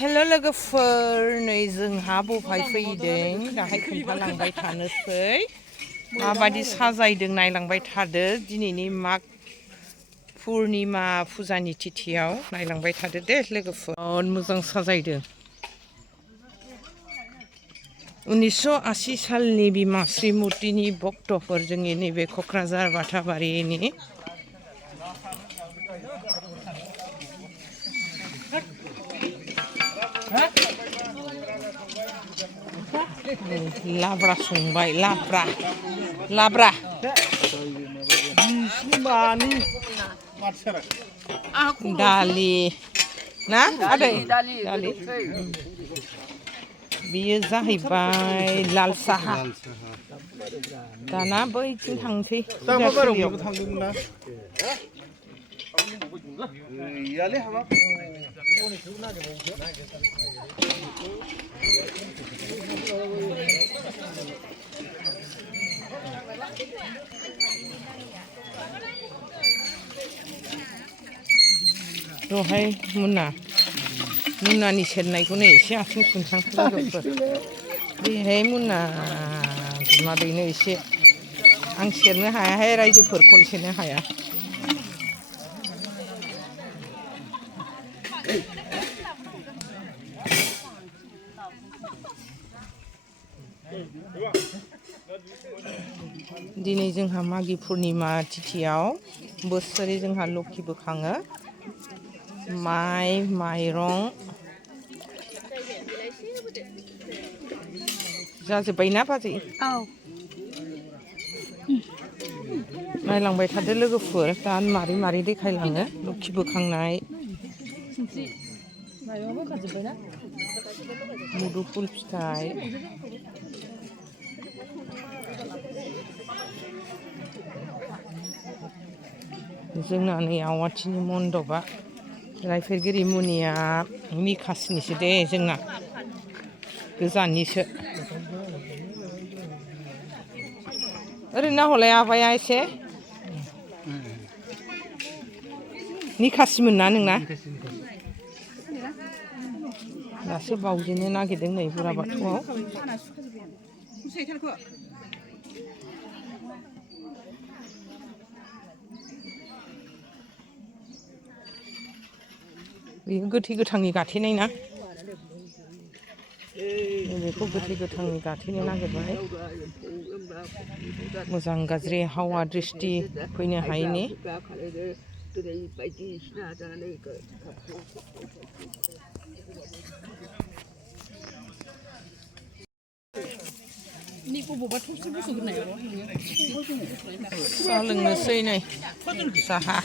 हेल' लोगोफोर नै जोंहा बहाय फैदों दाहाय खोन्थालांबाय थानोसै माबादि साजायदों नायलांबाय थादो दिनैनि माग पुर्निमा फुजानि तिथियाव नायलांबाय थादो दे लोगोफोर मोजां साजायदों 1980 सालनि बिमाश्री मुर्तिनि भक्तफोर जोंनि नैबे क'क्राझार बाथाबारिनि लाब्रा संबाय लाब्रा दालि ना आदै दालि बियो जाहैबाय लाल साहा दाना बैथिं थांसै दहाय मुनानि सेरनायखौनो एसे आथिं सुनसां लोगोफोर बेहाय मुना बिमादैनो एसे आं सेरनो हायाहाय रायजोफोर खल सेरनो हाया दिनै जोंहा मागि पुर्निमा तिथियाव बोसोरै जोंहा लोखि बोखाङो माइरं जाजोब्बायना बाजै नायलांबाय थादो लोगोफोर दा मारै देखायलाङो लोखि बोखांनाय मुदुफुल फिथाइ जोंना नै आवाथिनि मन्दपआ रायफोरगिरि मुनिया मिखासनिसो दे जोंना गोजाननिसो ओरैनो हलाय आबाया एसे निखासिमोन ना नोंना दासो बावजेननो नागिरदों नै बुरा बाथौआव बेयो गोथै गोथांनि गाथेनाय ना बेखौ गोथै गोथांनि गाथेनो नागिरबाय मोजां गाज्रि हावा दृष्टि फैनो हायैनि साहा लोंनोसै नै साहा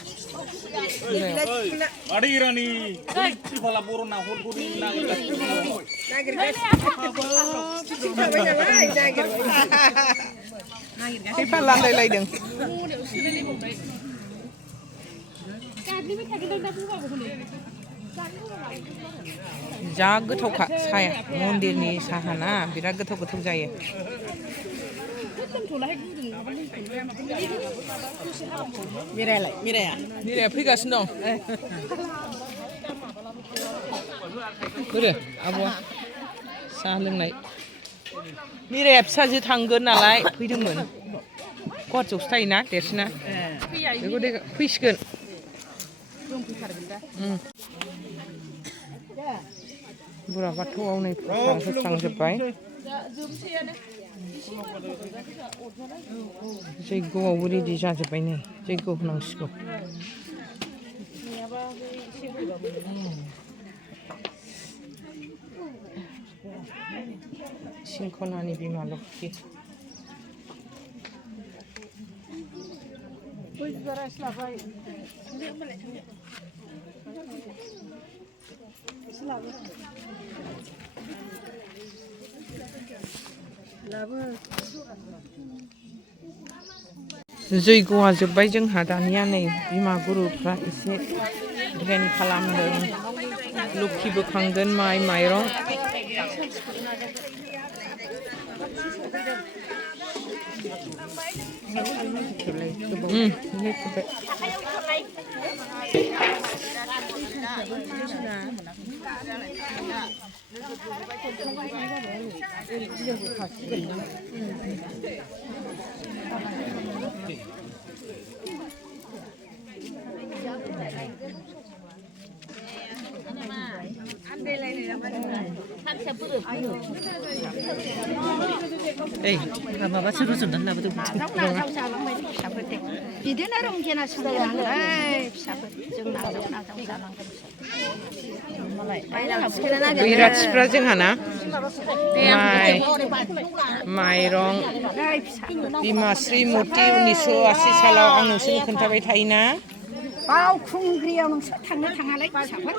खैफा लांलायलायदों जा गोथावखा साया मन्दिरनि साहा ना बिराद गोथाव जायो मिराया फैगासिनो दं बोरो आब'आ साहा लोंनाय मिराया फिसाजो थांगोन नालाय फैदोंमोन गुवाहाटियावसो थायोना देरसिना बेखौ फैसिगोन बुरा बाथौआव नै होस्रांजोब्बाय जैग'आवबो रेडि जाजोब्बाय नै जैग' होनांसिगौ सिंखनानि बिमा लोखि जैग'आ जोब्बाय जोंहा दानिया नै बिमा गुरुफ्रा एसे ध्यान खालामदों लोखि बोखांगोन माइरं माबा रुजुनानै लाबोदों बिदिनो रंगिना संगिनांगोन फिसाफोर जों नाजाव जानांगोन बैराथिफ्रा जोंहाना माइरं बिमा श्रीमती 1980 सालाव आं नोंसोरनो खोन्थाबाय थायोना बावखुंग्रियाव नोंसोर थांनो थाङालाय फिसाफोर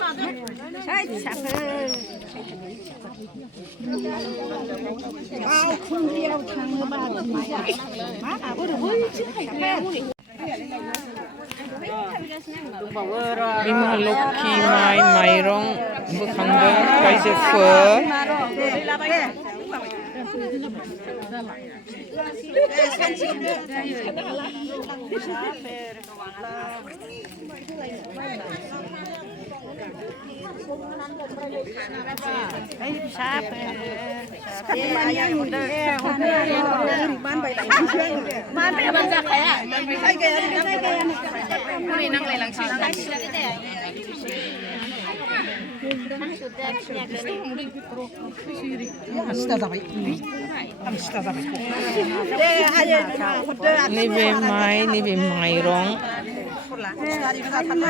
बावखुंग्रियाव थाङोबा बिमाया मा बिमा लोक्षि माइरं बोखांदों रायजोफोर नैबे माइरं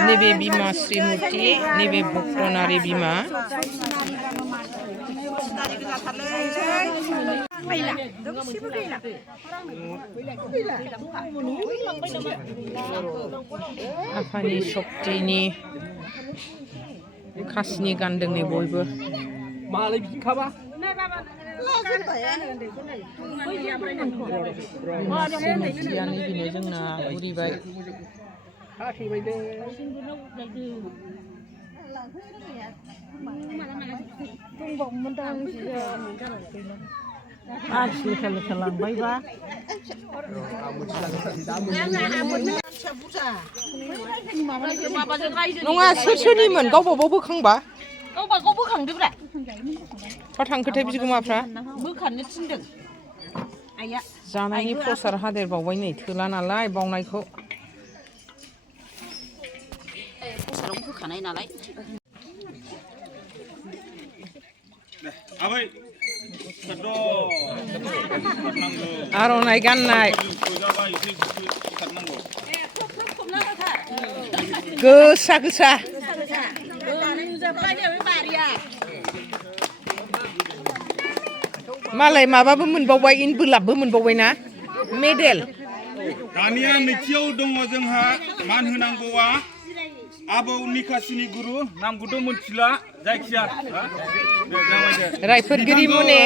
नैबे बिमा श्रीमती नैबे भक्तनारि बिमा आफानि शक्तिनि खासिनि गानदों नै बयबो मालाय बिदिखाबा श्रीमतियानो बेनो जोंना बुरिबाय लेखा लांबायबा नङा सोरनिमोन गावबागाव बोखांबा गावबागाव बोखांदोब्रा बहा थांखोथाय बिगोमाफ्रा बोखारनो थिनदों आइया जानायनि प्रसार हादेरबावबाय नै थोला नालाय बावनायखौ प्रसारावनो होखानाय नालाय आर'नाइ गाननाय गोसा गोसा मालाय माबाबो मोनबावबाय इनभेलपबो मोनबावबायना मेडेल दानिया नैथियाव दङ जोंहा मान होनांगौआ आबौ निकासिनि गुरु नामखौथ' मोनथिला जायखिया रायफोदगिरि मुने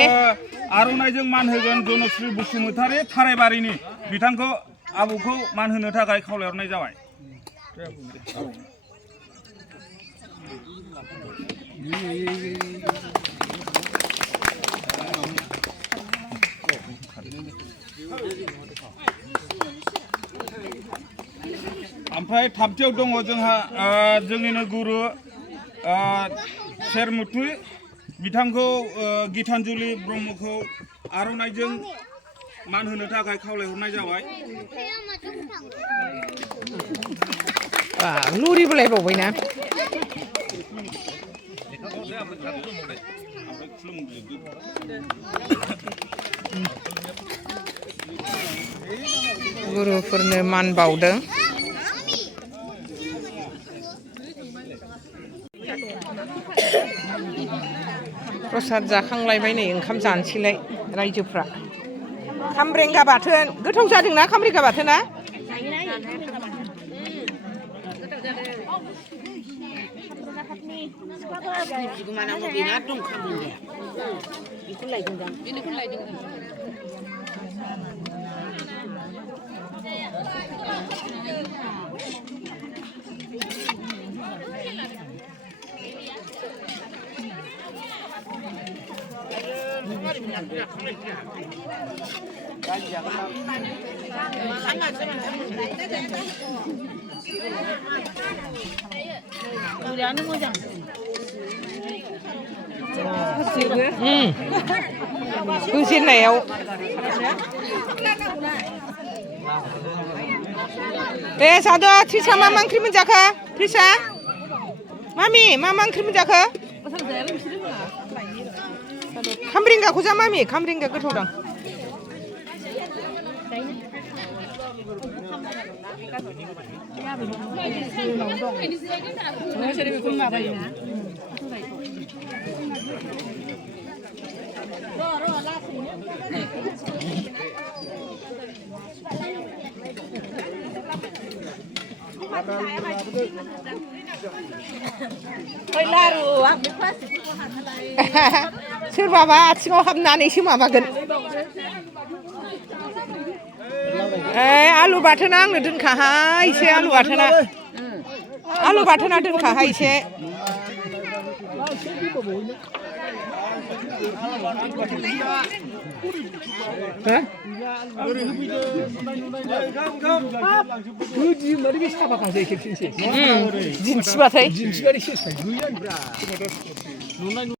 आर'नाइजों मान होगोन जनश्री बसुमतारी थारायबारिनि बिथांखौ आबौखौ मान होनो थाखाय खावलायहरनाय जाबाय ओमफ्राय थामथियाव दङ जोंहा जोंनिनो गुरु शेरमुथु बिथांखौ गीताञ्जलि ब्रह्मखौ आर'नाइजों मान होनो थाखाय खावलायहरनाय जाबाय लरि बोलायबावबायना गुरुफोरनो मान बावदों प्रसाद जाखांलायबाय नै ओंखाम जानोसैलाय रायजोफ्रा खामब्रेंगा बाथोन गोथाव जादोंना खामब्रेंगा बाथोना बिगुमानाव बिराद दं खामब्रेंगाया बेखौ लायदोंदां बेनिखौ लायदों 우리는 뭐장? होजेननायाव दे जादो ट्रिसा मा मा ओंख्रि मोनजाखो ट्रिसा मामि मा मा ओंख्रि मोनजाखो खामब्रेंगाखौ जा मामि खामब्रेंगा गोथाव दं सोरबाबा आथिङाव हाबनानैसो माबागोन आलु बाथोना आंनो दोनखाहाय एसे आलु बाथोना दोनखाहाय एसे दिन्थिबाथाय